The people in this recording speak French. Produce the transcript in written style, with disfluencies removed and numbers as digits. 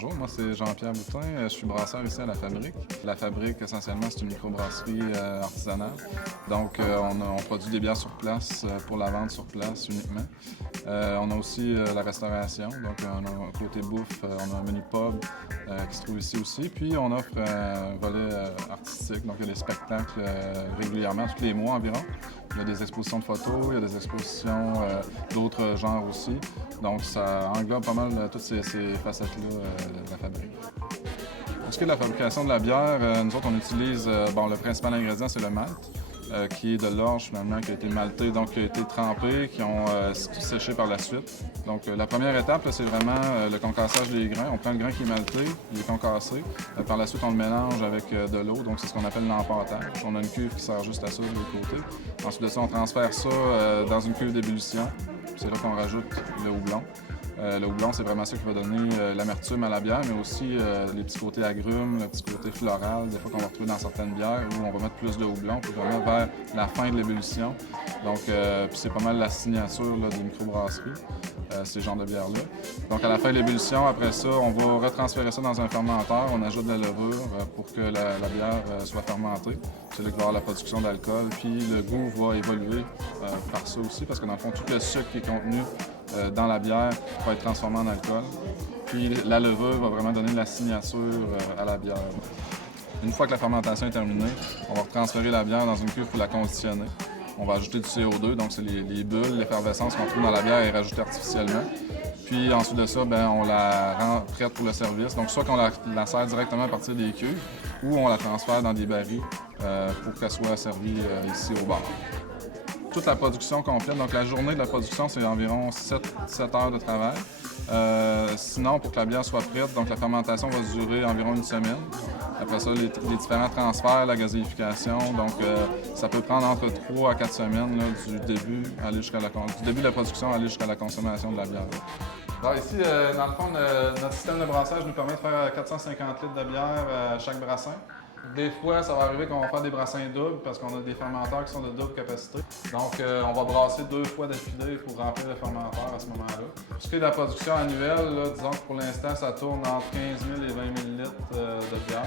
bonjour, moi c'est Jean-Pierre Boutin, je suis brasseur ici à la Fabrique. La Fabrique, essentiellement, c'est une microbrasserie artisanale. Donc, on produit des bières sur place pour la vente sur place uniquement. On a aussi la restauration, donc on a un côté bouffe, on a un menu pub qui se trouve ici aussi. Puis on offre un volet artistique, donc il y a des spectacles régulièrement, tous les mois environ. Il y a des expositions de photos, il y a des expositions d'autres genres aussi. Donc ça englobe pas mal toutes ces facettes-là de la fabrique. Pour ce qui est de la fabrication de la bière, nous autres on utilise, le principal ingrédient c'est le malt. Qui est de l'orge finalement, qui a été malté, donc qui a été trempé, qui ont séché par la suite. Donc la première étape, c'est vraiment le concassage des grains. On prend le grain qui est malté, il est concassé. Par la suite, on le mélange avec de l'eau, donc c'est ce qu'on appelle l'empâtage. On a une cuve qui sert juste à ça de l'autre côté. Ensuite de ça, on transfère ça dans une cuve d'ébullition. C'est là qu'on rajoute le houblon. Le houblon, c'est vraiment ça qui va donner l'amertume à la bière, mais aussi les petits côtés agrumes, le petit côté floral, des fois qu'on va retrouver dans certaines bières où on va mettre plus de houblon, puis vraiment vers la fin de l'ébullition. Donc, c'est pas mal la signature là, des microbrasseries, ces genres de bières-là. Donc, à la fin de l'ébullition, après ça, on va retransférer ça dans un fermenteur. On ajoute de la levure pour que la bière soit fermentée. C'est là qu'il va y avoir la production d'alcool. Puis le goût va évoluer par ça aussi, parce que dans le fond, tout le sucre qui est contenu dans la bière va être transformé en alcool. Puis la levure va vraiment donner la signature à la bière. Une fois que la fermentation est terminée, on va transférer la bière dans une cuve pour la conditionner. On va ajouter du CO2, donc c'est les bulles, l'effervescence qu'on trouve dans la bière est rajoutée artificiellement. Puis ensuite de ça, on la rend prête pour le service. Donc soit qu'on la sert directement à partir des cuves ou on la transfère dans des barils pour qu'elle soit servie ici au bar. Toute la production complète, donc la journée de la production, c'est environ 7 heures de travail. Sinon, pour que la bière soit prête, donc la fermentation va durer environ une semaine. Après ça, les différents transferts, la gazéification, donc ça peut prendre entre 3 à 4 semaines là, du début de la production aller jusqu'à la consommation de la bière. Alors ici, dans le fond, notre système de brassage nous permet de faire 450 litres de bière à chaque brassin. Des fois, ça va arriver qu'on va faire des brassins doubles parce qu'on a des fermenteurs qui sont de double capacité. Donc, on va brasser 2 fois d'affilée pour remplir le fermenteur à ce moment-là. Pour ce qui est de la production annuelle, là, disons que pour l'instant, ça tourne entre 15 000 et 20 000 litres de bière.